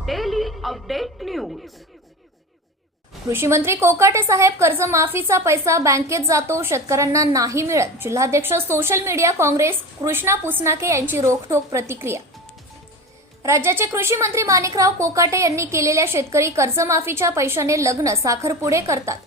Update news कृषी मंत्री कोकाटे साहेब कर्जमाफीचा पैसा बँकेत जातो शेतकऱ्यांना नाही मिळत. जिल्हाध्यक्ष social media Congress Krishna Pusnake यांची रोखठोक प्रतिक्रिया. राज्याचे कृषी मंत्री माणिकराव कोकाटे यांनी केलेल्या शेतकरी कर्जमाफीच्या पैशाने लग्न साखरपुडे करतात.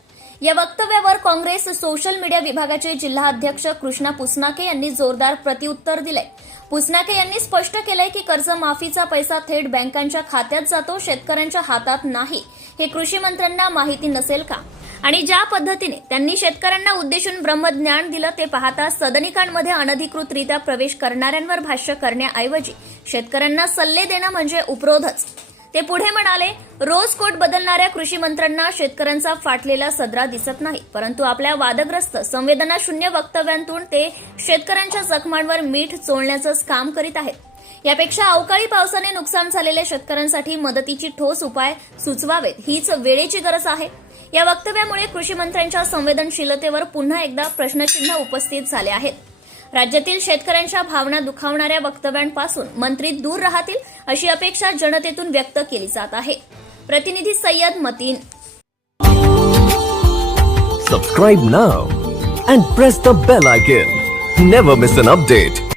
या वक्तव्यावर काँग्रेस सोशल मीडिया विभागाचे जिल्हाध्यक्ष कृष्णा पुसनाके यांनी जोरदार प्रतिउत्तर दिलंय. पुसनाके यांनी स्पष्ट केलंय की कर्जमाफीचा पैसा थेट बँकांच्या खात्यात जातो शेतकऱ्यांच्या हातात नाही. हे कृषी मंत्र्यांना माहिती नसेल का? आणि ज्या पद्धतीने त्यांनी शेतकऱ्यांना उद्देशून ब्रह्मज्ञान दिलं ते पाहता सदनिकांमध्ये अनधिकृतरित्या प्रवेश करणाऱ्यांवर भाष्य करण्याऐवजी शेतकऱ्यांना सल्ले देणं म्हणजे उपरोधच. ते पुढे म्हणाले रोज कोट बदलणाऱ्या कृषी मंत्र्यांना शेतकऱ्यांचा फाटलेला सदरा दिसत नाही. परंतु आपल्या वादग्रस्त संवेदनाशून्य वक्तव्यांतून ते शेतकऱ्यांच्या जखमांवर मीठ चोळण्याचंच काम करीत आहेत. यापेक्षा अवकाळी पावसाने नुकसान झालेल्या शेतकऱ्यांसाठी मदतीची ठोस उपाय सुचवावेत हीच वेळेची गरज आहे. या वक्तव्यामुळे कृषी मंत्र्यांच्या संवेदनशीलतेवर पुन्हा एकदा प्रश्नचिन्ह उपस्थित झाले आहेत. राज्यातील शेतकऱ्यांच्या भावना दुखावणाऱ्या वक्तव्यांपासून मंत्री दूर राहतील अशी अपेक्षा जनतेतून व्यक्त केली जात आहे. प्रतिनिधी Sayyad Mateen. Subscribe now and press the bell icon never miss an update